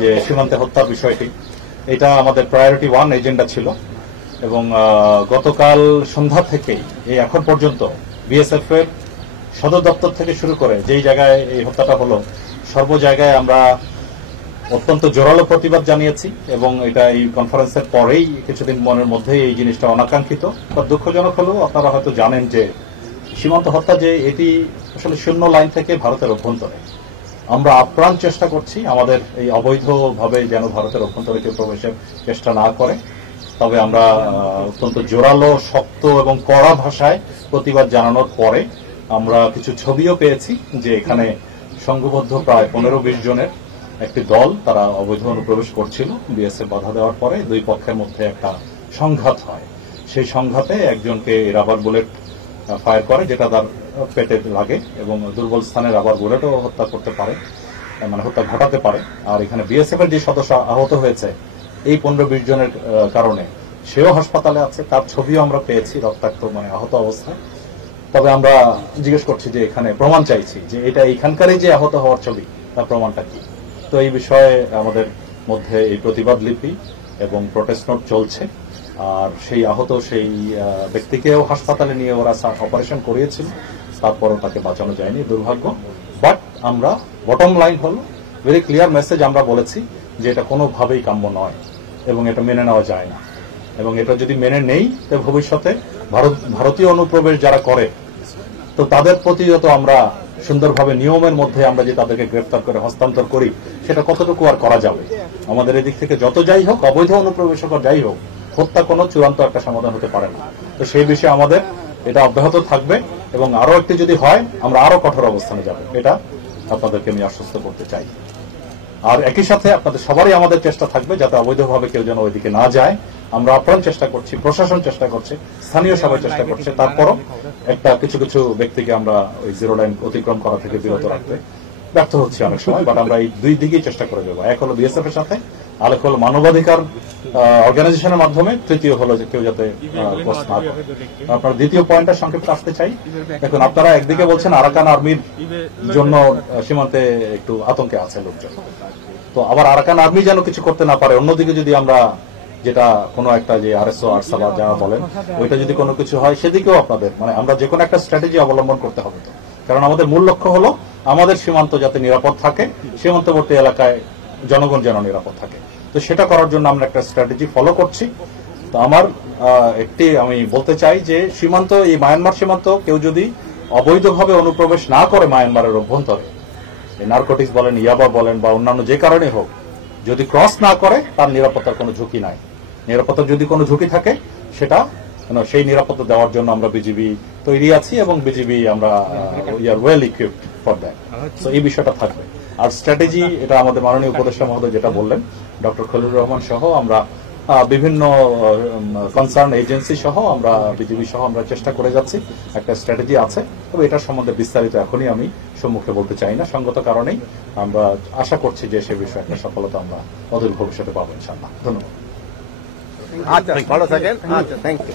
যে সীমান্তে হত্যার বিষয়টি, এটা আমাদের প্রায়োরিটি 1 এজেন্ডা ছিল এবং গতকাল সন্ধ্যা থেকেই এই এখন পর্যন্ত বিএসএফ এর সদর দপ্তর থেকে শুরু করে যেই জায়গায় এই হত্যাটা হলো সর্ব জায়গায় আমরা অত্যন্ত জোরালো প্রতিবাদ জানিয়েছি এবং এটা এই কনফারেন্সের পরেই কিছুদিন মনের মধ্যেই এই জিনিসটা অনাকাঙ্ক্ষিত বা দুঃখজনক হলেও আপনারা হয়তো জানেন যে সীমান্ত হত্যা যে এটি আসলে শূন্য লাইন থেকে ভারতের অভ্যন্তরে। আমরা আপ্রাণ চেষ্টা করছি আমাদের এই অবৈধভাবে যেন ভারতের অভ্যন্তরে কেউ প্রবেশের চেষ্টা না করে, তবে আমরা অত্যন্ত জোরালো শক্ত এবং কড়া ভাষায় প্রতিবাদ জানানোর পরে আমরা কিছু ছবিও পেয়েছি যে এখানে সংঘবদ্ধ প্রায় 15-20 জনের একটি দল তারা অবৈধ অনুপ্রবেশ করছিল। বিএসএফ বাধা দেওয়ার পরে দুই পক্ষের মধ্যে একটা সংঘাত হয়। সেই সংঘাতে একজনকে রাবার বুলেট ফায়ার করে যেটা তার পেটে লাগে এবং দুর্বল স্থানে রাবার বুলেটও হত্যা করতে পারে, মানে হত্যা ঘটাতে পারে। আর এখানে বিএসএফ এর যে সদস্য আহত হয়েছে এই 15-20 জনের কারণে সেও হাসপাতালে আছে, তার ছবিও আমরা পেয়েছি রক্তাক্ত মানে আহত অবস্থায়। তবে আমরা জিজ্ঞেস করছি যে এখানে প্রমাণ চাইছি যে এটা এখানকারই যে আহত হওয়ার ছবি তার প্রমাণটা কি। তো এই বিষয়ে আমাদের মধ্যে এই প্রতিবাদ লিপি এবং প্রোটেস্ট নোট চলছে। আর সেই আহত সেই ব্যক্তিকেও হাসপাতালে নিয়ে ওরা অপারেশন করিয়েছিল, তারপরও তাকে বাঁচানো যায়নি, দুর্ভাগ্য। বাট আমরা বটম লাইন হল ভেরি ক্লিয়ার মেসেজ আমরা বলেছি যে এটা কোনোভাবেই কাম্য নয় এবং এটা মেনে নেওয়া যায় না। এবং এটা যদি মেনে নেই তো ভবিষ্যতে ভারতীয় অনুপ্রবেশ যারা করে তো তাদের প্রতি যত আমরা সুন্দরভাবে নিয়মের মধ্যে আমরা যে তাদেরকে গ্রেফতার করে হস্তান্তর করি সেটা কতটুকু আর করা যাবে। আমাদের এদিক থেকে যত যাই হোক অবৈধ অনুপ্রবেশকর যাই হোক হত্যা কোনো চূড়ান্ত একটা সমাধান হতে পারে না। তো সেই বিষয়ে আমাদের এটা অব্যাহত থাকবে এবং আরো একটি যদি হয় আমরা আরো কঠোর অবস্থানে যাব, এটা আপনাদেরকে আমি আশ্বস্ত করতে চাই। আর একই সাথে আপনাদের সবারই আমাদের চেষ্টা থাকবে যাতে অবৈধভাবে কেউ যেন ওইদিকে না যায়। আমরা আপ্রাণ চেষ্টা করছি, প্রশাসন চেষ্টা করছে, স্থানীয় সবাই চেষ্টা করছে, তারপরও একটা কিছু কিছু ব্যক্তিকে আমরা ওই জিরো লাইন অতিক্রম করা থেকে বিরত রাখতে ব্যর্থ হচ্ছি অনেক সময়। বাট আমরা এই দুই দিকেই চেষ্টা করে দেবো, এক হলো বিএসএফ এর সাথে, আরেক হলো মানবাধিকার অর্গানাইজেশনের মাধ্যমে, তৃতীয় হলো যে কেউ যাতে আপনার দ্বিতীয় পয়েন্টটা সংক্ষিপ্ত আসতে চাই। দেখুন আপনারা একদিকে বলছেন আরাকান আর্মির জন্য সীমান্তে একটু আতঙ্কে আছে লোকজন, তো আবার আরাকান আর্মি যেন কিছু করতে না পারে, অন্যদিকে যদি আমরা যেটা কোনো একটা যে আরএসও আরসালা যারা বলেন ওইটা যদি কোনো কিছু হয় সেদিকেও আপনাদের মানে আমরা যে কোনো একটা স্ট্র্যাটেজি অবলম্বন করতে হবে। তো কারণ আমাদের মূল লক্ষ্য হলো আমাদের সীমান্ত যাতে নিরাপদ থাকে, সীমান্তবর্তী এলাকায় জনগণ যেন নিরাপদ থাকে। তো সেটা করার জন্য আমরা একটা স্ট্র্যাটেজি ফলো করছি। তো আমার আমি বলতে চাই যে সীমান্ত এই মায়ানমার সীমান্ত কেউ যদি অবৈধভাবে অনুপ্রবেশ না করে মায়ানমারের অভ্যন্তরে, নার্কোটিক্স বলেন, ইয়াবা বলেন বা অন্যান্য যে কারণে হোক, যদি ক্রস না করে তার নিরাপত্তার কোনো ঝুঁকি নাই। নিরাপত্তার যদি কোনো ঝুঁকি থাকে সেটা সেই নিরাপত্তা দেওয়ার জন্য আমরা বিজিবি তৈরি আছি এবং বিজিবি আমরা we are well equipped for that. তো এই বিষয়টা থাকবে। আর স্ট্র্যাটেজি এটা আমাদের মাননীয় উপদেষ্টা মহোদয় যেটা বললেন, ডক্টর খলিলুর রহমান সহ আমরা বিভিন্ন কনসার্ন এজেন্সি সহ আমরা বিজিবি সহ আমরা চেষ্টা করে যাচ্ছি, একটা স্ট্র্যাটেজি আছে। তবে এটার সম্বন্ধে বিস্তারিত এখনই আমি সম্মুখে বলতে চাই না, সঙ্গত কারণেই। আমরা আশা করছি যে সে বিষয়ে একটা সফলতা আমরা অদূর ভবিষ্যতে পাবো ইনশাআল্লাহ। ধন্যবাদ। আচ্ছা, ভালো থাকেন। আচ্ছা, থ্যাংক ইউ।